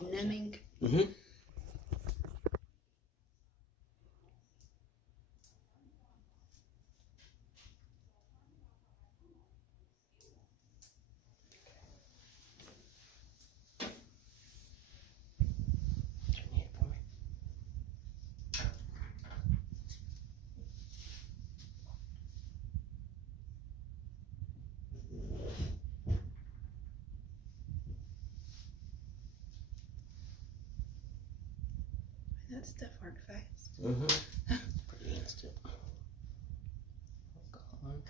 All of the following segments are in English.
like numbing. Mm-hmm. That stuff worked fast. Mm-hmm. Pretty instant. Go on.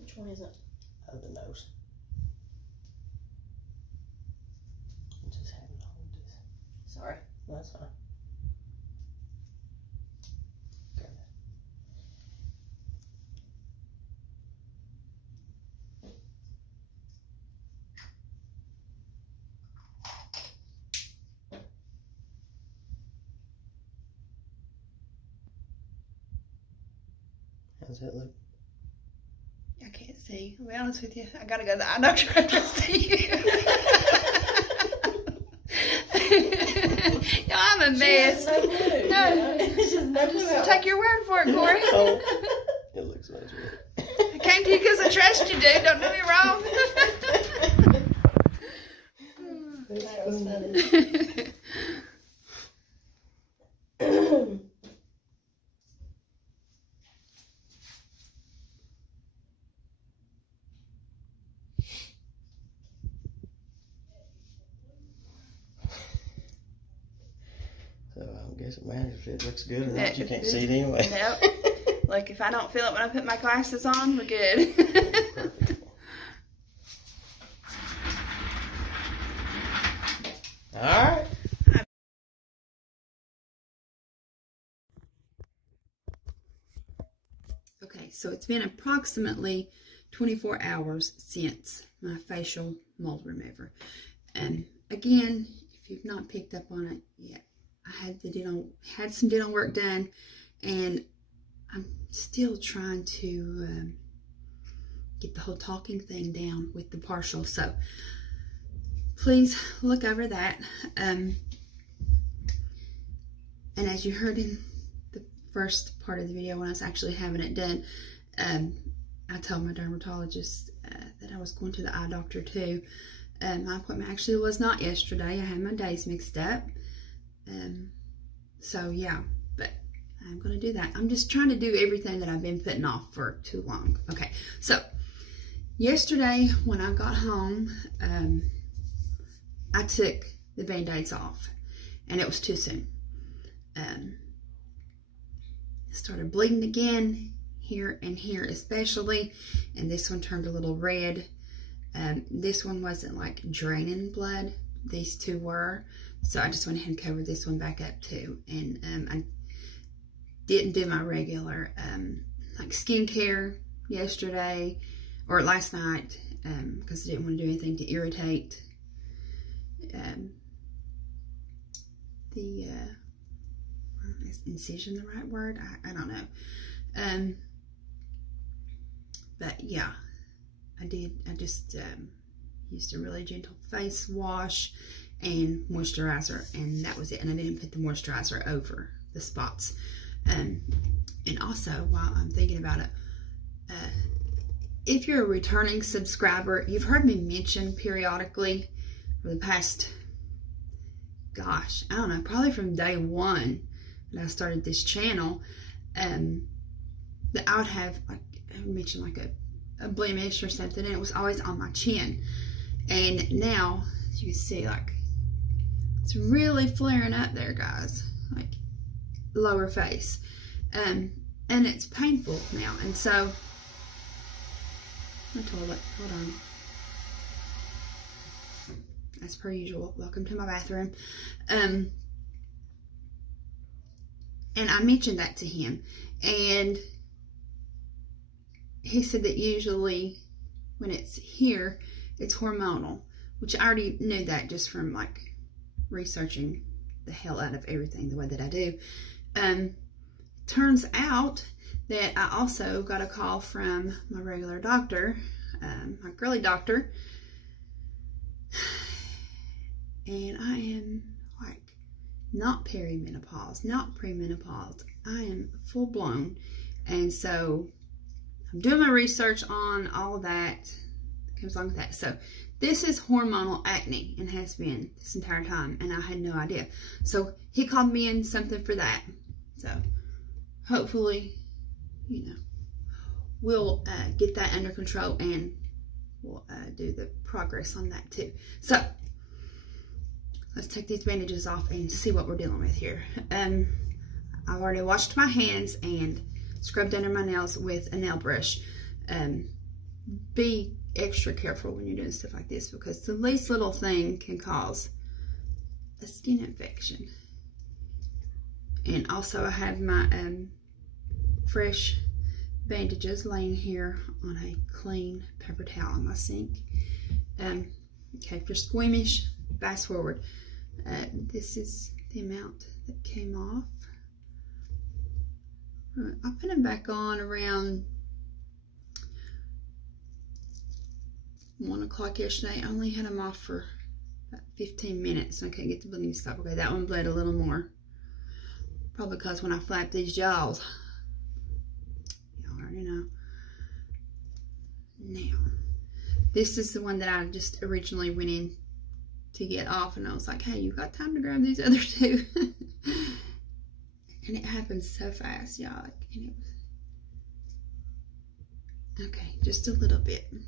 Which one is it? The nose. I'm just having to hold this. Sorry. That's fine. Grab that. How's that look? I can't see. I'll be honest with you. I gotta go to the eye doctor after I see you. Yo, I'm a mess. No clue. No. It's just no clue. Just take your word for it, Corey. Oh, it looks nice. I came to you because I trust you, dude. Don't do me wrong. That was funny. So I don't guess it matters if it looks good or not. You can't see it anyway. Nope. Like if I don't feel it when I put my glasses on, we're good. Perfect. All right. Okay, so it's been approximately 24 hours since my facial mold remover. And again, if you've not picked up on it yet, I had some dental work done, and I'm still trying to get the whole talking thing down with the partial. So please look over that. And as you heard in the first part of the video when I was actually having it done, I told my dermatologist that I was going to the eye doctor too. My appointment actually was not yesterday. I had my days mixed up. So yeah, but I'm going to do that. I'm just trying to do everything that I've been putting off for too long. Okay, so yesterday when I got home, I took the Band-Aids off, and it was too soon. It started bleeding again, here and here especially, and this one turned a little red. This one wasn't like draining blood. These two were. So I just went ahead and covered this one back up too. And I didn't do my regular like skincare yesterday or last night because I didn't want to do anything to irritate the is incision the right word? I don't know. But yeah, I just used a really gentle face wash and moisturizer, and that was it. And I didn't put the moisturizer over the spots. And also, while I'm thinking about it, if you're a returning subscriber, you've heard me mention periodically for the past, gosh, I don't know, probably from day one that I started this channel, that I would have, like, I mentioned like a blemish or something, and it was always on my chin. And now, as you can see, like, it's really flaring up there, guys, like lower face. And it's painful now. And so, my toilet, hold on. As per usual, welcome to my bathroom. And I mentioned that to him, and he said that usually when it's here, it's hormonal, which I already knew that just from like researching the hell out of everything the way that I do. Turns out that I also got a call from my regular doctor, my girly doctor, and I am like not perimenopause, not premenopause. I am full blown. And so I'm doing my research on all of that that comes along with that. So this is hormonal acne and has been this entire time, and I had no idea. So he called me in something for that. So hopefully, you know, we'll get that under control, and we'll do the progress on that too. So let's take these bandages off and see what we're dealing with here. I've already washed my hands and scrubbed under my nails with a nail brush. Be extra careful when you're doing stuff like this, because the least little thing can cause a skin infection. And also I have my fresh bandages laying here on a clean paper towel in my sink. Okay, if you're squeamish, fast forward. This is the amount that came off. I put them back on around 1 o'clock yesterday. I only had them off for about 15 minutes, so I couldn't get the bleeding to stop. Okay, that one bled a little more. Probably because when I flap these jaws, y'all already know. Now, this is the one that I just originally went in to get off, and I was like, hey, you got time to grab these other two? And it happened so fast, y'all. And it was, okay, just a little bit there.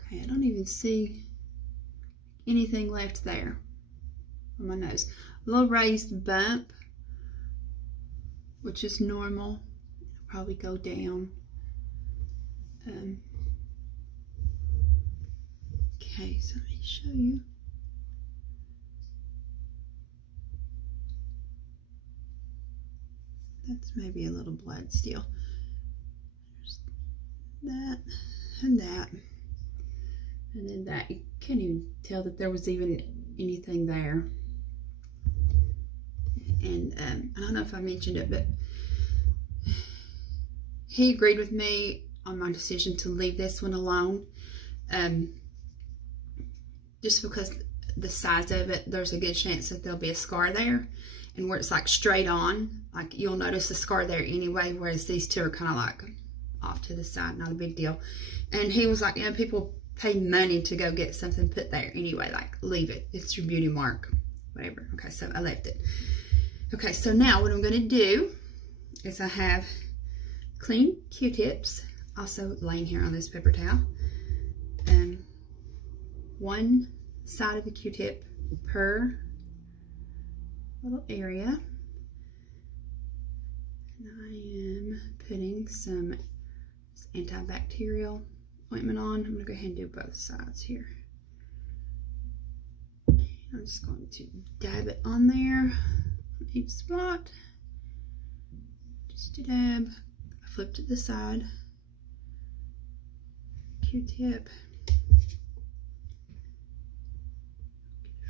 Okay, I don't even see anything left there on my nose. A little raised bump, which is normal. It'll probably go down. Okay, so let me show you. That's maybe a little blood still. There's that and that. And then that. You can't even tell that there was even anything there. And I don't know if I mentioned it, but he agreed with me on my decision to leave this one alone. Just because the size of it, there's a good chance that there'll be a scar there. And where it's like straight on, like you'll notice a scar there anyway, whereas these two are kind of like off to the side, not a big deal. And he was like, you know, people pay money to go get something put there anyway, like leave it. It's your beauty mark, whatever. Okay, so I left it. Okay, so now what I'm going to do is I have clean Q-tips also laying here on this paper towel. One side of the Q-tip per little area. And I am putting some antibacterial ointment on. I'm going to go ahead and do both sides here. I'm just going to dab it on there on each spot. Just a dab. I flip to the side. Q-tip.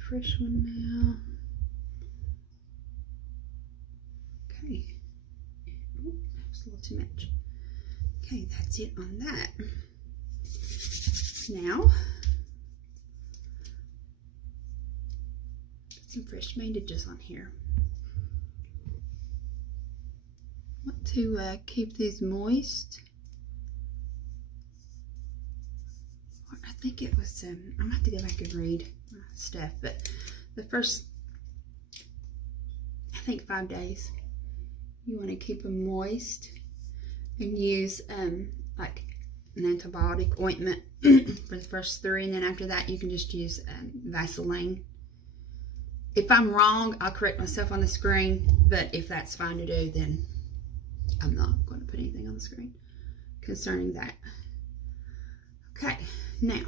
Fresh one now. Okay. Ooh, that was a little too much. Okay, that's it on that. Now, put some fresh bandages on here. I want to keep these moist. I think it was, I'm going to have to go back and read my stuff, but the first, I think 5 days, you want to keep them moist and use like an antibiotic ointment for the first 3, and then after that you can just use Vaseline. If I'm wrong, I'll correct myself on the screen, but if that's fine to do, then I'm not going to put anything on the screen concerning that. Okay, now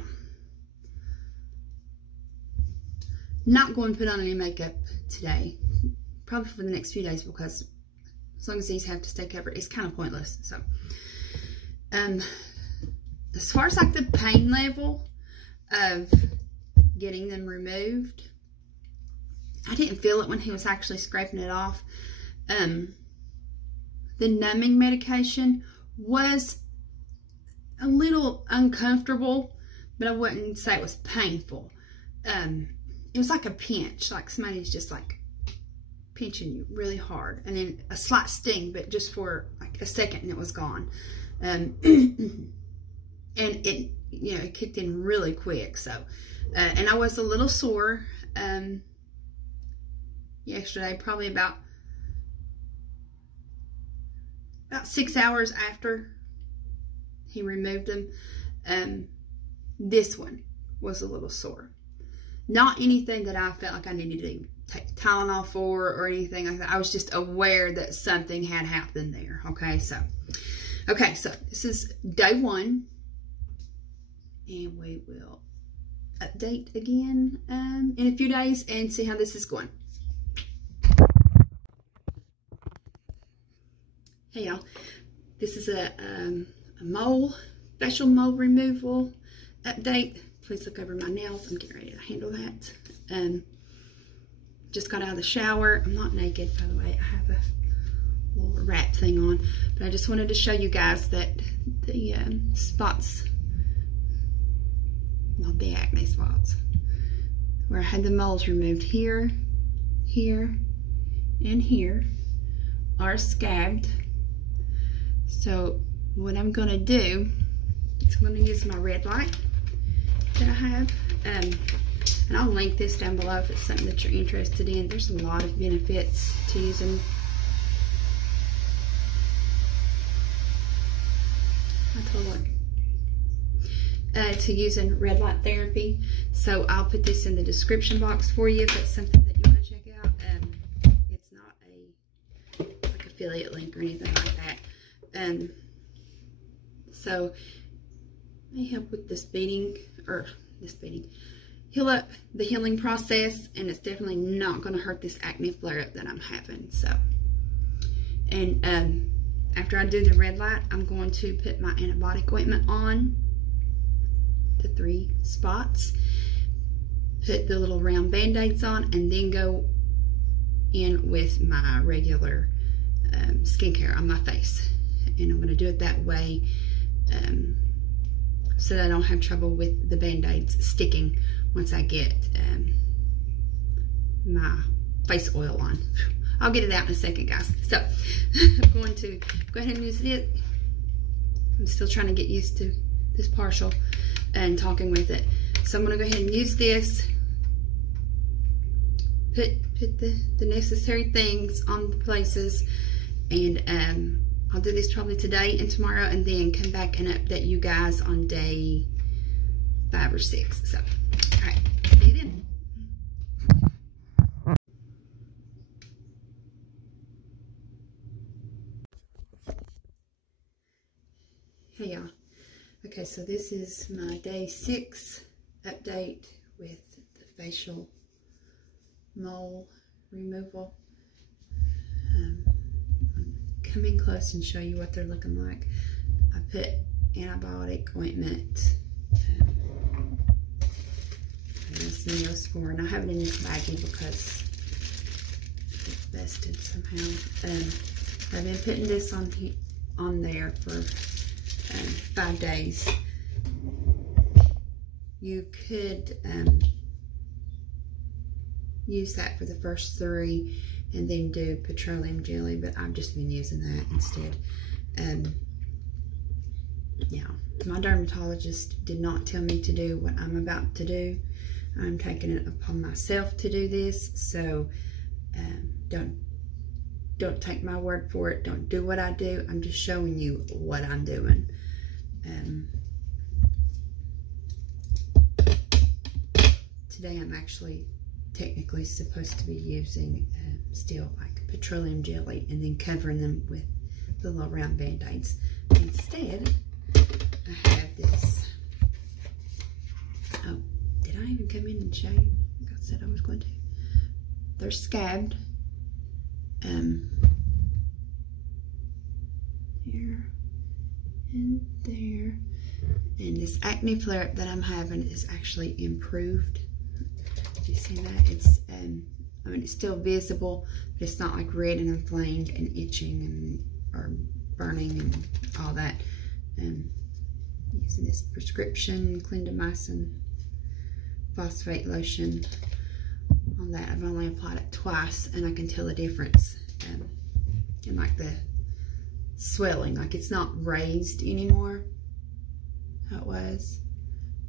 not going to put on any makeup today, probably for the next few days, because as long as these have to stay covered, it's kind of pointless. So, as far as like the pain level of getting them removed, I didn't feel it when he was actually scraping it off. The numbing medication was a little uncomfortable, but I wouldn't say it was painful. It was like a pinch, like somebody's just like pinching you really hard, and then a slight sting, but just for like a second, and it was gone. And it, you know, it kicked in really quick. So, and I was a little sore yesterday, probably about 6 hours after he removed them. This one was a little sore. Not anything that I felt like I needed to take Tylenol for or anything like that. I was just aware that something had happened there. Okay, so this is day 1. And we will update again in a few days and see how this is going. Hey y'all, this is a facial mole removal update. Please look over my nails. I'm getting ready to handle that. Just got out of the shower. I'm not naked, by the way. I have a little wrap thing on, but I just wanted to show you guys that the spots, not the acne spots, where I had the moles removed here, here, and here, are scabbed. So what I'm going to do is I'm going to use my red light that I have, and I'll link this down below if it's something that you're interested in. There's a lot of benefits to using red light therapy. So I'll put this in the description box for you if it's something that you want to check out. It's not a like affiliate link or anything like that. So may help with heal up the healing process, and it's definitely not going to hurt this acne flare-up that I'm having. So, and after I do the red light, I'm going to put my antibiotic ointment on the 3 spots, put the little round band-aids on, and then go in with my regular skincare on my face. And I'm going to do it that way so that I don't have trouble with the band-aids sticking once I get my face oil on. I'll get it out in a second, guys. So I'm going to go ahead and use it. I'm still trying to get used to this partial and talking with it. So I'm going to go ahead and use this, put the necessary things on the places, and I'll do this probably today and tomorrow, and then come back and update you guys on day 5 or 6. So, all right, see you then. Hey y'all. Okay, so this is my day 6 update with the facial mole removal. Come in close and show you what they're looking like. I put antibiotic ointment and this Neosporin. I have it in this baggie because it's busted somehow. I've been putting this on there for 5 days. You could use that for the first 3 and then do petroleum jelly, but I've just been using that instead. Yeah, my dermatologist did not tell me to do what I'm about to do. I'm taking it upon myself to do this, so don't take my word for it. Don't do what I do. I'm just showing you what I'm doing. Today I'm actually technically supposed to be using still like petroleum jelly and then covering them with the little round band-aids. Instead, I have this. Oh, did I even come in and show you? I got said I was going to. They're scabbed. Here and there. And this acne flare-up that I'm having is actually improved. Do you see that? It's, I mean, it's still visible, but it's not like red and inflamed and itching and or burning and all that. Using this prescription clindamycin phosphate lotion on that. I've only applied it twice, and I can tell the difference in like the swelling. Like it's not raised anymore how it was,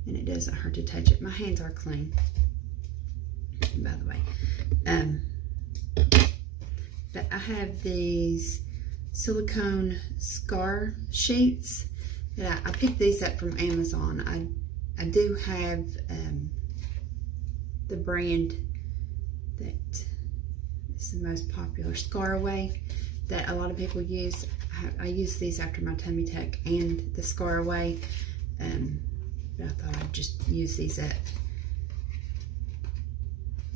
and it doesn't hurt to touch it. My hands are clean, by the way. But I have these silicone scar sheets that I picked these up from Amazon. I do have the brand that is the most popular, Scar Away, that a lot of people use. I use these after my tummy tuck and the Scar Away, but I thought I'd just use these up.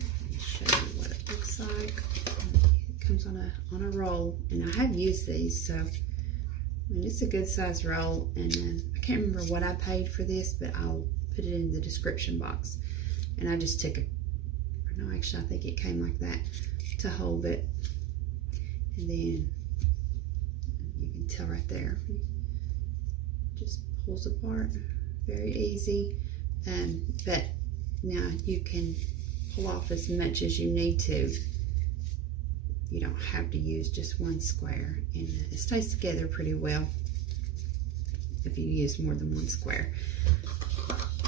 Let me show you what it looks like. It comes on a roll, and I have used these, so I mean, it's a good size roll, and I can't remember what I paid for this, but I'll put it in the description box. And I just took no, actually I think it came like that to hold it, and then you can tell right there, it just pulls apart, very easy. But now you can pull off as much as you need to. You don't have to use just one square, and it stays together pretty well if you use more than one square.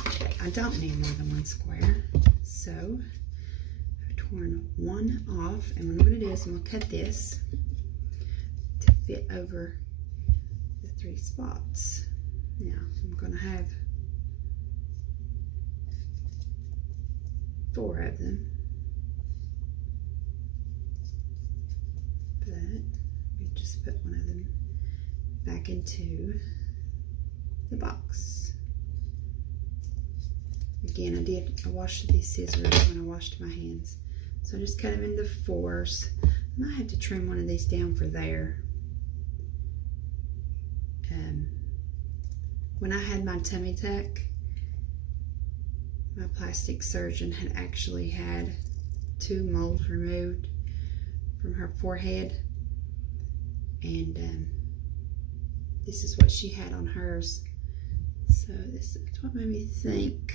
Okay, I don't need more than one square, so I've torn one off, and what I'm going to do is I'm going to cut this to fit over the 3 spots. Now I'm going to have 4 of them. But we just put one of them back into the box. Again, I washed these scissors when I washed my hands, so I just cut them into 4s. I might have to trim one of these down for there. When I had my tummy tuck, my plastic surgeon had actually had 2 moles removed from her forehead, and this is what she had on hers. So this is what made me think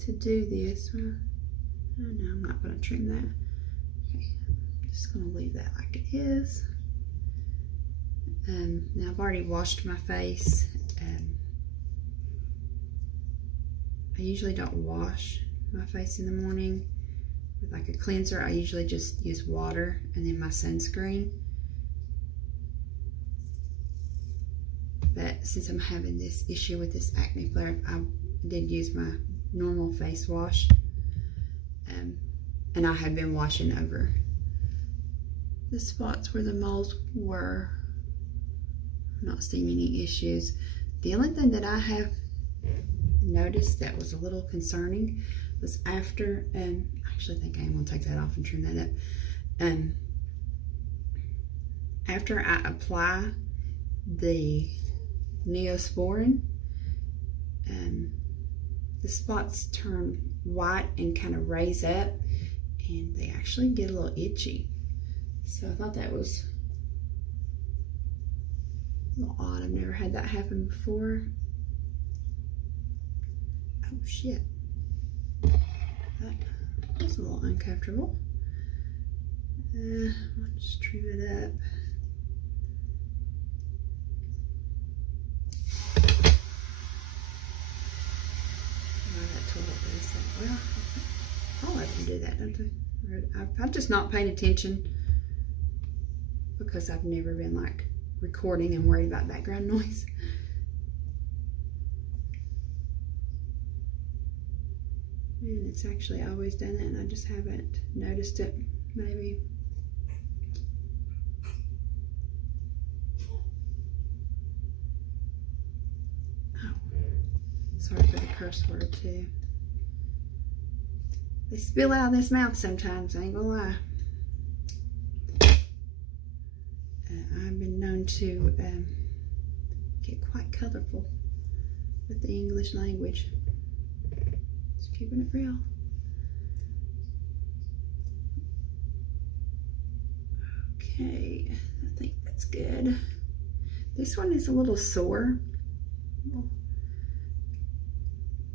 to do this. Well, I don't know, I'm not going to trim that. Okay, I'm just going to leave that like it is. Now I've already washed my face. I usually don't wash my face in the morning with like a cleanser. I usually just use water and then my sunscreen. But since I'm having this issue with this acne flare, I did use my normal face wash. And I have been washing over the spots where the moles were. I'm not seeing any issues. The only thing that I have noticed that was a little concerning was after, I actually think I'm going to take that off and trim that up. After I apply the Neosporin, the spots turn white and kind of raise up, and they actually get a little itchy. So I thought that was a little odd. I've never had that happen before. Oh shit. That was a little uncomfortable. I'll just trim it up. Well, all of them do that, don't they? I've just not paid attention because I've never been like recording and worried about background noise. And it's actually always done that, and I just haven't noticed it, maybe. Oh, sorry for the curse word too. They spill out of this mouth sometimes, I ain't gonna lie. I've been known to get quite colorful with the English language. Just keeping it real. Okay, I think that's good. This one is a little sore, a little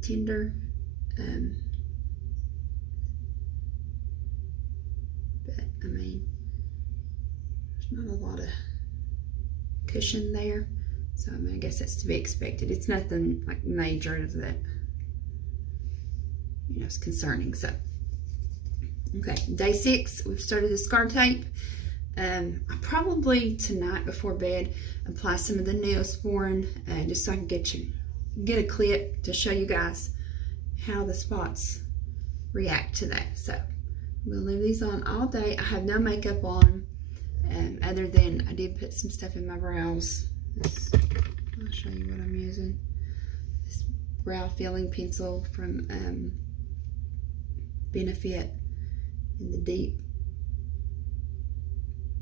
tender. But I mean, there's not a lot of cushion there, so I mean, I guess that's to be expected. It's nothing like major that, you know, is concerning. So, okay, day 6, we've started the scar tape. I probably tonight before bed apply some of the Neosporin just so I can get a clip to show you guys how the spots react to that. So I'm gonna leave these on all day. I have no makeup on, other than I did put some stuff in my brows. I'll show you what I'm using. This brow filling pencil from Benefit in the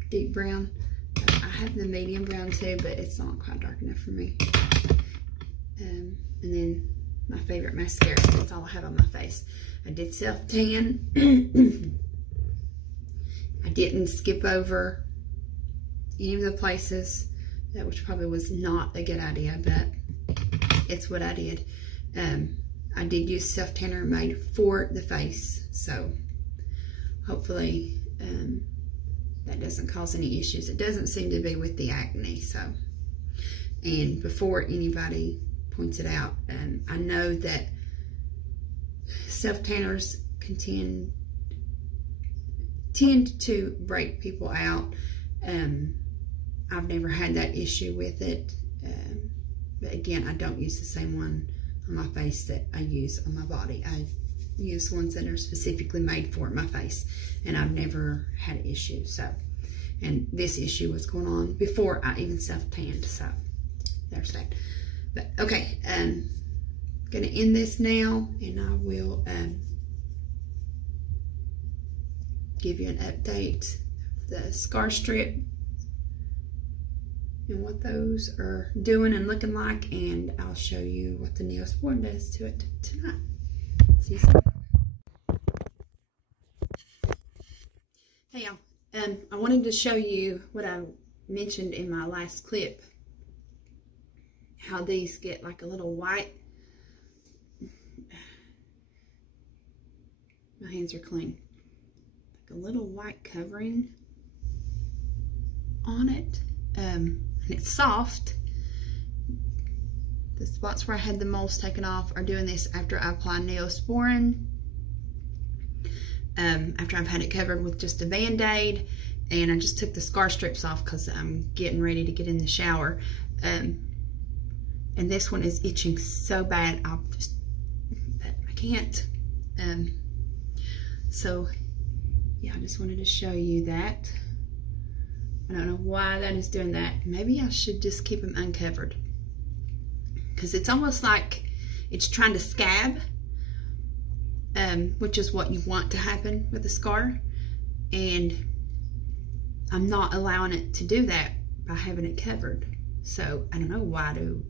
deep brown. I have the medium brown too, but it's not quite dark enough for me. And then my favorite mascara. That's all I have on my face. I did self-tan. I didn't skip over any of the places, which probably was not a good idea, but it's what I did. I did use self-tanner made for the face, so hopefully that doesn't cause any issues. It doesn't seem to be with the acne. So, and before anybody points it out, I know that self-tanners can tend to break people out. I've never had that issue with it, but again, I don't use the same one on my face that I use on my body. I use ones that are specifically made for my face, and I've never had an issue. So, and this issue was going on before I even self-tanned, so there's that. But okay, I'm gonna end this now, and I will give you an update of the scar strip and what those are doing and looking like, and I'll show you what the Neosporin does to it tonight. See you soon. Hey y'all, I wanted to show you what I mentioned in my last clip, how these get like a little white. My hands are clean. Like a little white covering on it, and it's soft. The spots where I had the moles taken off are doing this after I apply Neosporin. After I've had it covered with just a Band-Aid, and I just took the scar strips off because I'm getting ready to get in the shower. And this one is itching so bad, I can't. So yeah, I just wanted to show you that. I don't know why that is doing that. Maybe I should just keep them uncovered, because it's almost like it's trying to scab, which is what you want to happen with a scar, and I'm not allowing it to do that by having it covered. So I don't know, why do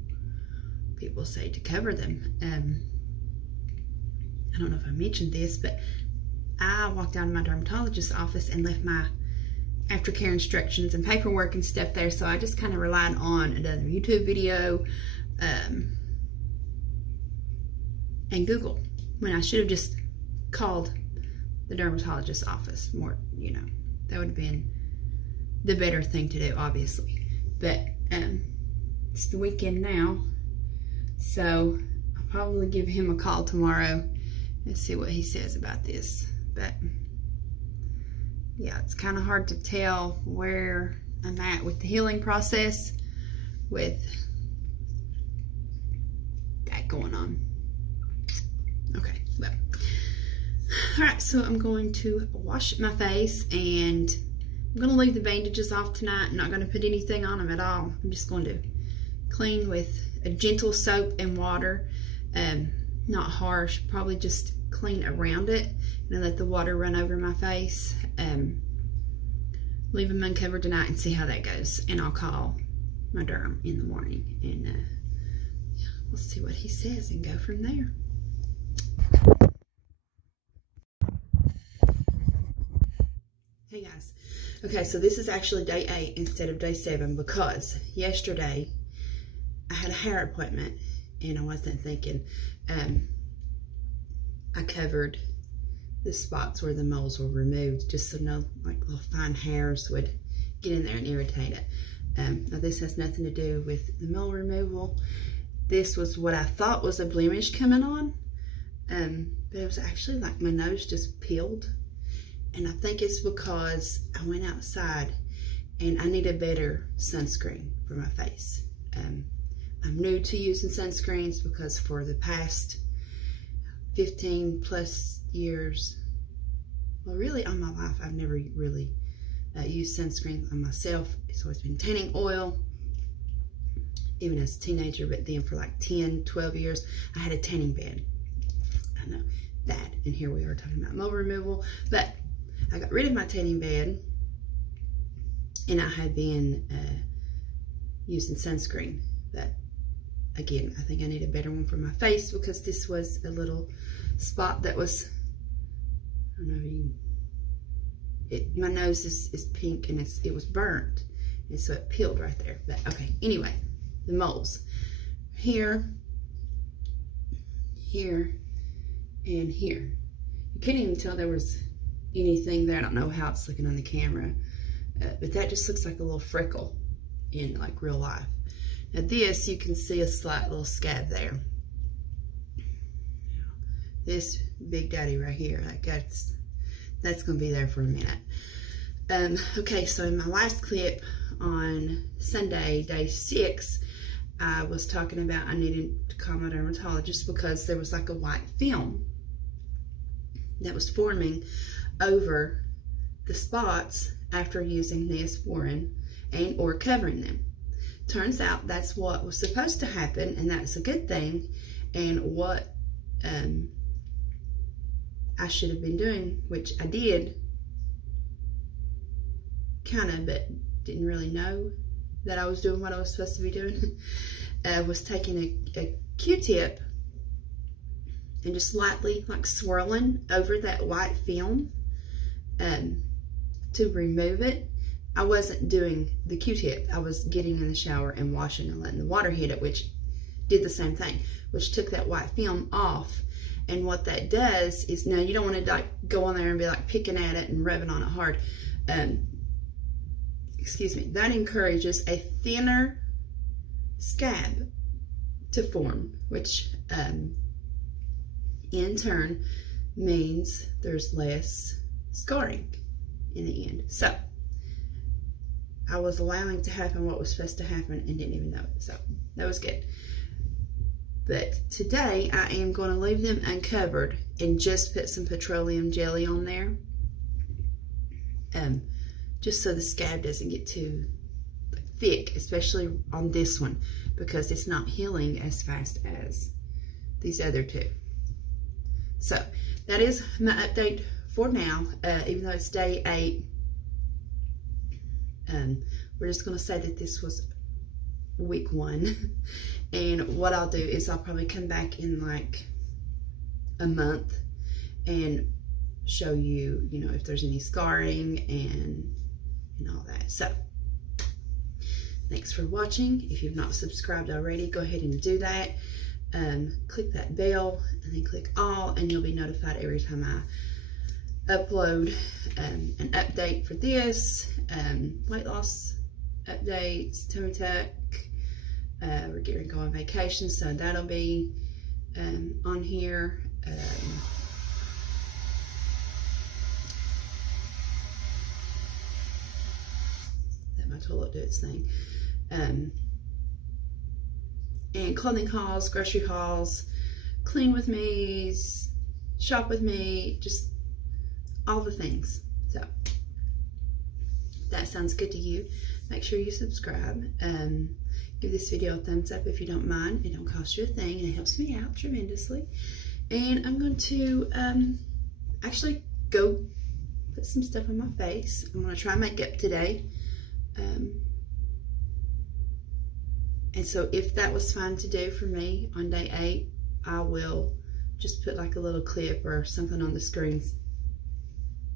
people say to cover them? I don't know if I mentioned this, but I walked down to my dermatologist's office and left my aftercare instructions and paperwork and stuff there, so I just kind of relied on another YouTube video and Google, when I should have just called the dermatologist's office. More, you know, that would have been the better thing to do, obviously. But it's the weekend now, so I'll probably give him a call tomorrow and see what he says about this. But yeah, it's kind of hard to tell where I'm at with the healing process with that going on. Okay, well, all right, so I'm going to wash my face, and I'm going to leave the bandages off tonight. I'm not going to put anything on them at all. I'm just going to clean with a gentle soap and water, not harsh, probably just clean around it and let the water run over my face. Leave them uncovered tonight and see how that goes. And I'll call my derm in the morning and yeah, we'll see what he says and go from there. Hey guys. Okay, so this is actually day 8 instead of day 7 because yesterday I had a hair appointment and I wasn't thinking. I covered the spots where the moles were removed just so no like little fine hairs would get in there and irritate it. Now this has nothing to do with the mole removal. This was what I thought was a blemish coming on, but it was actually like my nose just peeled. And I think it's because I went outside and I need a better sunscreen for my face. I'm new to using sunscreens because for the past 15 plus years, well really all my life, I've never really used sunscreen on myself. It's always been tanning oil, even as a teenager, but then for like 10, 12 years, I had a tanning bed. I know that, and here we are talking about mole removal, but I got rid of my tanning bed and I had been using sunscreen, but again, I think I need a better one for my face because this was a little spot that was, I don't know if you, my nose is pink and it was burnt, and so it peeled right there. But okay, anyway, the moles here, here, and here. You can't even tell there was anything there. I don't know how it's looking on the camera, but that just looks like a little freckle in like real life. Now this, you can see a slight little scab there. This big daddy right here, like that's gonna be there for a minute. Okay, so in my last clip on Sunday, day 6, I was talking about I needed to call my dermatologist because there was like a white film that was forming over the spots after using Neosporin and or covering them. Turns out that's what was supposed to happen, and that's a good thing, and what I should have been doing, which I did kind of, but didn't really know that I was doing what I was supposed to be doing, was taking a Q-tip and just lightly like swirling over that white film to remove it. I wasn't doing the Q-tip. I was getting in the shower and washing and letting the water hit it, which did the same thing, which took that white film off. And what that does is, now you don't want to like go on there and be like picking at it and rubbing on it hard. Excuse me. That encourages a thinner scab to form, which in turn means there's less scarring in the end. So I was allowing to happen what was supposed to happen and didn't even know it. So that was good. But today I am going to leave them uncovered and just put some petroleum jelly on there. Just so the scab doesn't get too thick, especially on this one, because it's not healing as fast as these other two. So that is my update for now, even though it's day 8. We're just going to say that this was week 1. And what I'll do is I'll probably come back in like a month and show you, you know, if there's any scarring and all that. So thanks for watching. If you've not subscribed already, go ahead and do that. Click that bell and then click all, and you'll be notified every time I upload an update for this, weight loss updates, tummy tuck. We're getting to go on vacation, so that'll be on here. Let my toilet do its thing. And clothing hauls, grocery hauls, clean with me, shop with me, just all the things. So if that sounds good to you, make sure you subscribe. Give this video a thumbs up if you don't mind. It don't cost you a thing, and it helps me out tremendously. And I'm going to actually go put some stuff on my face. I'm going to try makeup today. And so if that was fine to do for me on day 8, I will just put like a little clip or something on the screen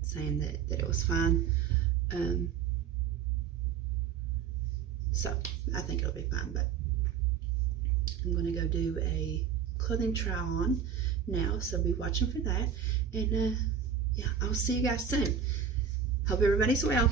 saying that it was fine. So I think it'll be fine, but I'm going to go do a clothing try on now, so be watching for that. And yeah, I'll see you guys soon. Hope everybody's well.